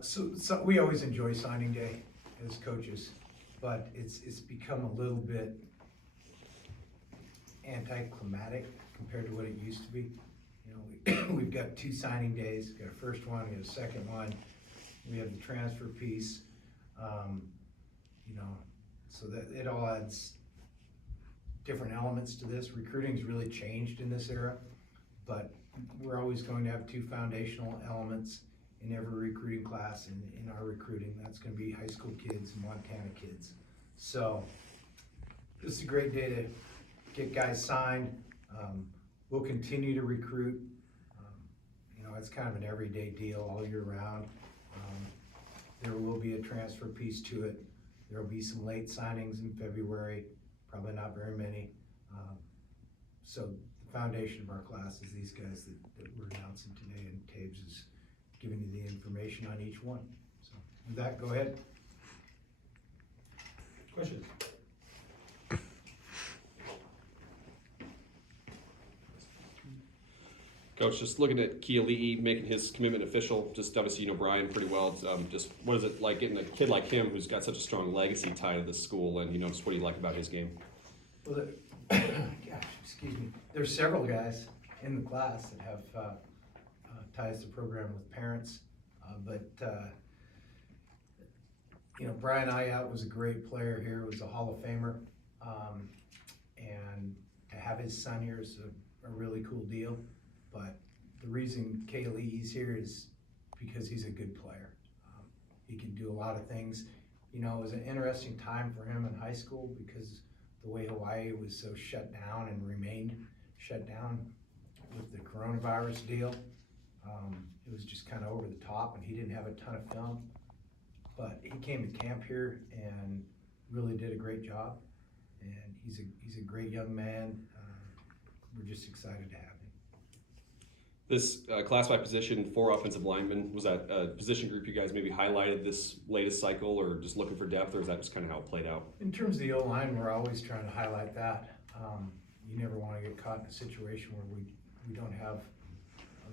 So we always enjoy signing day as coaches, but it's become a little bit anticlimactic compared to what it used to be. You know, we've got 2 signing days, we got a first one, we got a second one, we have the transfer piece, you know, so that it all adds different elements to this. Recruiting's really changed in this era, but we're always going to have 2 foundational elements in every recruiting class. In our recruiting, that's going to be high school kids and Montana kids. So this is a great day to get guys signed. We'll continue to recruit. You know, it's kind of an everyday deal all year round. There will be a transfer piece to it. There will be some late signings in February, probably not very many. So the foundation of our class is these guys that we're announcing today, and Taves is giving you the information on each one. So with that, go ahead. Questions? Coach, just looking at Kiali'i making his commitment official, just obviously you know Brian pretty well. Just what is it like getting a kid like him who's got such a strong legacy tied to this school, and you know just what do you like about his game? Well, gosh, excuse me. There's several guys in the class that have ties to the program with parents, but you know, Brian Ayat was a great player here, was a Hall of Famer, and to have his son here is a really cool deal. But the reason Kaylee's here is because he's a good player. He can do a lot of things. You know, it was an interesting time for him in high school because the way Hawaii was so shut down and remained shut down with the coronavirus deal. It was just kind of over the top, and he didn't have a ton of film. But he came to camp here and really did a great job. And he's a great young man. We're just excited to have him. This class by position, 4 offensive linemen, was that a position group you guys maybe highlighted this latest cycle, or just looking for depth, or is that just kind of how it played out? In terms of the O-line, we're always trying to highlight that. You never want to get caught in a situation where we don't have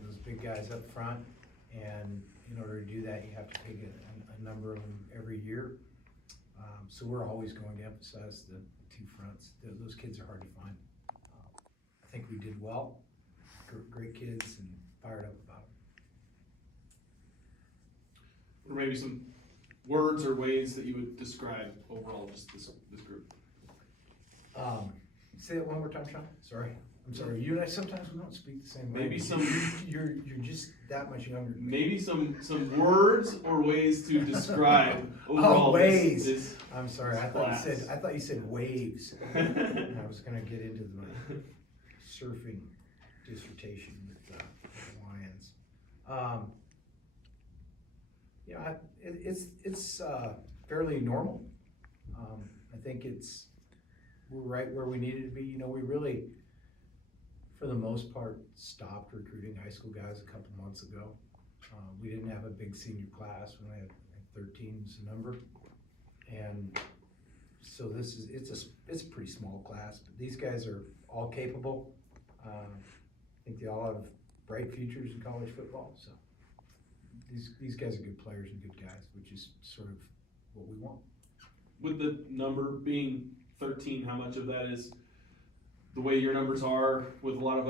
those big guys up front, and in order to do that, you have to take a number of them every year. So we're always going to emphasize the 2 fronts. Those kids are hard to find. I think we did well. Great kids, and fired up about it. Or maybe some words or ways that you would describe overall just this group. Say that one more time, Sean. Sorry. I'm sorry. You and I sometimes we don't speak the same way. Maybe some. You're just that much younger. Maybe some words or ways to describe overall. Ways. This I'm sorry. I thought you said waves. And I was gonna get into the surfing dissertation with the Lions. You know, it's fairly normal. I think we're right where we needed to be. You know, we really, for the most part, stopped recruiting high school guys a couple months ago. We didn't have a big senior class. We only had 13 is the number, and so it's a pretty small class. But these guys are all capable. I think they all have bright futures in college football. So these guys are good players and good guys, which is sort of what we want. With the number being 13, how much of that is the way your numbers are with a lot of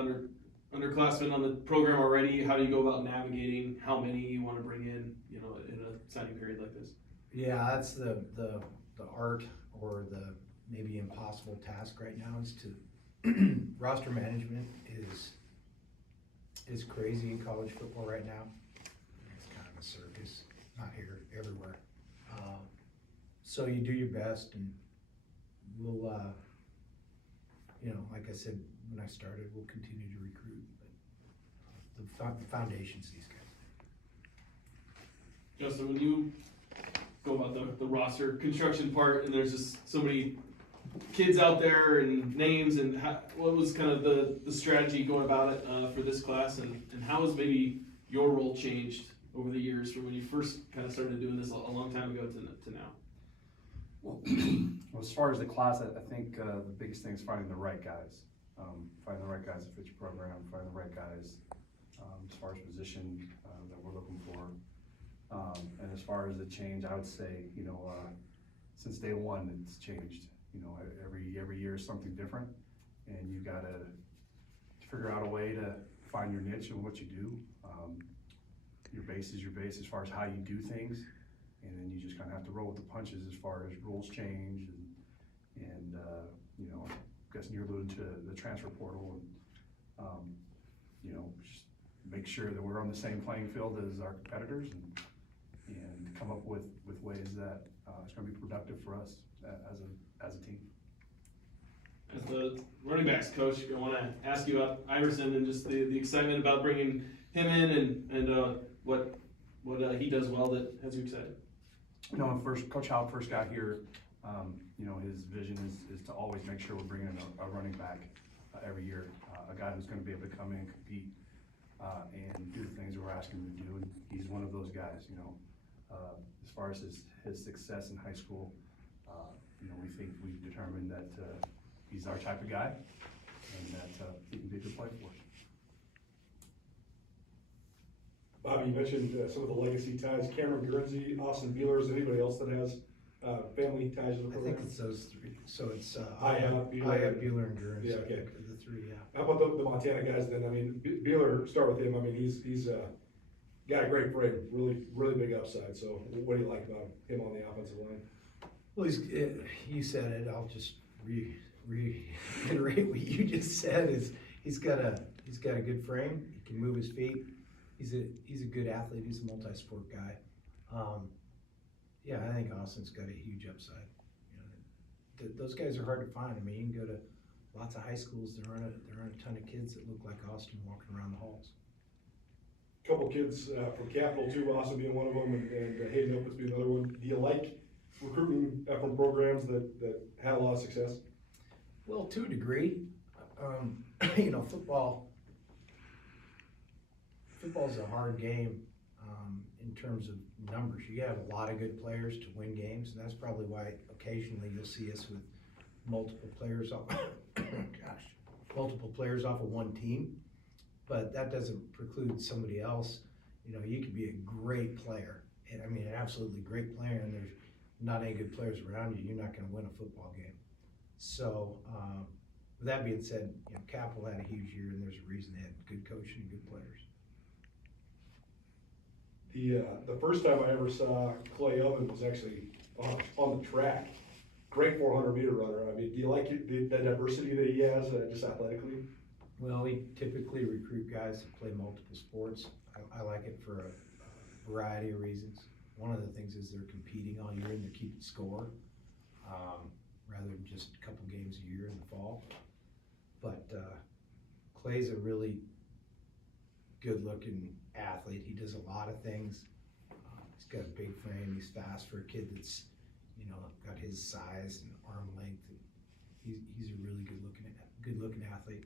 underclassmen on the program already? How do you go about navigating how many you want to bring in, you know, in a signing period like this? Yeah, that's the art, or the maybe impossible task right now, is to roster management is crazy in college football right now. It's kind of a circus, not here, everywhere. So you do your best, and we'll, you know, like I said when I started, we'll continue to recruit. But the foundation's these guys. Justin, when you go about the roster construction part, and there's just so many kids out there and names, and what was kind of the strategy going about it for this class, and how has maybe your role changed over the years from when you first kind of started doing this a long time ago to now? Well, as far as the class, I think the biggest thing is finding the right guys. Finding the right guys that fit your program, finding the right guys as far as position that we're looking for. And as far as the change, I would say, since day one, it's changed. Every year is something different, and you gotta figure out a way to find your niche and what you do. Your base is your base as far as how you do things, and then you just kind of have to roll with the punches as far as rules change and I guess you're alluding to the transfer portal and, just make sure that we're on the same playing field as our competitors and come up with ways that it's gonna be productive for us as a team. As the running backs coach, I want to ask you about Iverson and just the excitement about bringing him in and what he does well that has you excited. When Coach Howe first got here, his vision is to always make sure we're bringing in a running back every year, a guy who's going to be able to come in, compete, and do the things that we're asking him to do. And he's one of those guys. As far as his success in high school, we've determined that he's our type of guy, and that he can be a good player for us. Bobby, you mentioned some of the legacy ties, Cameron Guernsey, Austin Beeler. Is anybody else that has family ties to the I program? think it's those three, so it's, Aya, Bueller, and Guernsey. Yeah, okay. The three, yeah. How about the Montana guys then? I mean, Beeler, start with him. I mean, he's got a great frame, really big upside. So what do you like about him on the offensive line? Well, you said it, I'll just reiterate what you just said, is he's got a good frame, he can move his feet, he's a good athlete, he's a multi-sport guy. Yeah, I think Austin's got a huge upside. Those guys are hard to find. I mean, you can go to lots of high schools, there aren't a ton of kids that look like Austin walking around the halls. Couple kids from Capital too, Austin being one of them, and Hayden Opitz being another one. Do you like recruiting from programs that had a lot of success? Well, to a degree, football's a hard game in terms of numbers. You have a lot of good players to win games, and that's probably why occasionally you'll see us with multiple players off of one team. But that doesn't preclude somebody else. You could be a great player, and I mean an absolutely great player, and there's not any good players around you, you're not going to win a football game. So, with that being said, Capital had a huge year, and there's a reason they had good coaching and good players. The first time I ever saw Clay Oven was actually on the track. Great 400-meter runner. I mean, do you like the diversity that he has just athletically? Well, we typically recruit guys that play multiple sports. I like it for a variety of reasons. One of the things is they're competing all year and they're keeping score, rather than just a couple games a year in the fall. But Clay's a really good-looking athlete. He does a lot of things. He's got a big frame. He's fast for a kid that's, got his size and arm length. He's a really good-looking athlete.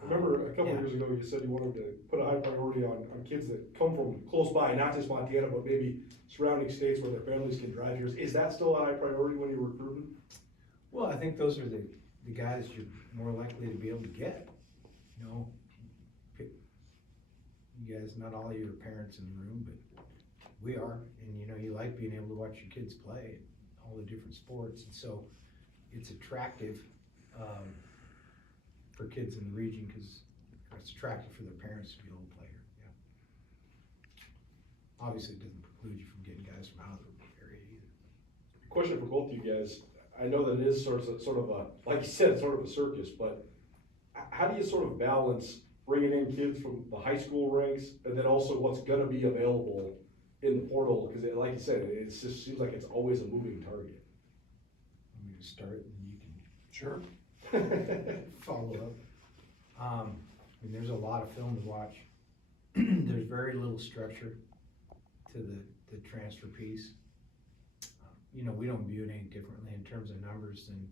I remember a couple of years ago you said you wanted to put a high priority on kids that come from close by, not just Montana, but maybe surrounding states where their families can drive here. Is that still a high priority when you're recruiting? Well, I think those are the guys you're more likely to be able to get. You guys, not all of your parents in the room, but we are, and you like being able to watch your kids play all the different sports, and so it's attractive for kids in the region because it's attractive for their parents to be able to play here. Yeah. Obviously, it doesn't preclude you from getting guys from out of the area either. Question for both of you guys. I know that it is sort of a, like you said, sort of a circus, but how do you sort of balance bringing in kids from the high school ranks and then also what's going to be available in the portal? Because like you said, it just seems like it's always a moving target. Want me to start and you can Sure. follow up. I mean, there's a lot of film to watch. There's very little structure to the transfer piece. We don't view it any differently in terms of numbers than